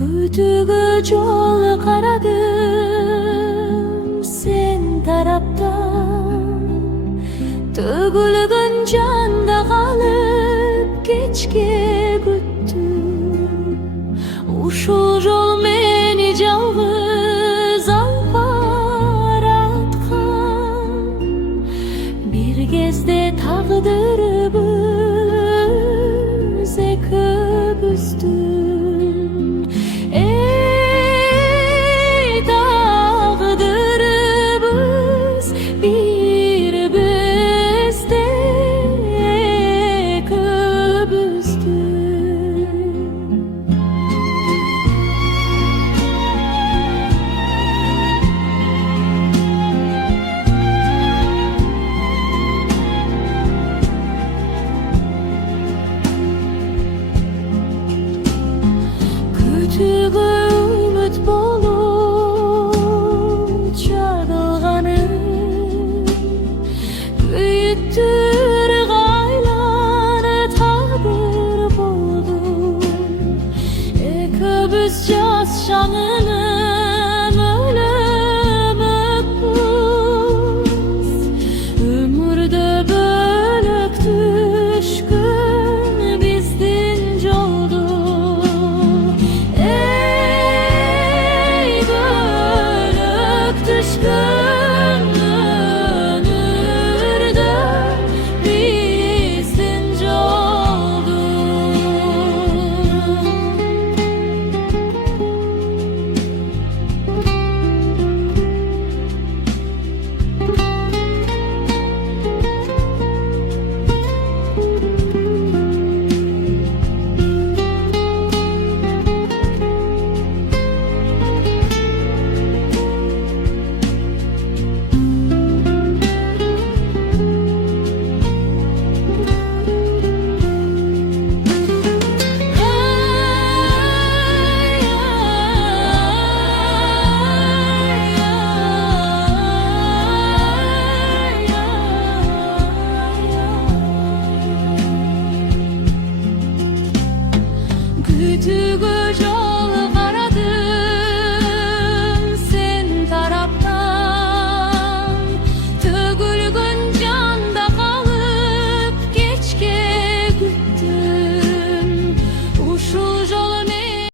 Kütüğü jol karadım sen taraptan, tөгülgün janda kalıp keçke küttüm. Uşul jol meni жалгыз алып baratkan, bir кезде taqdırыбыз ekibizdi. Kütüğü ümit bolup çağdılganım, büyüttür gaylany taqdir boldum. Ekibіз жас жаңыны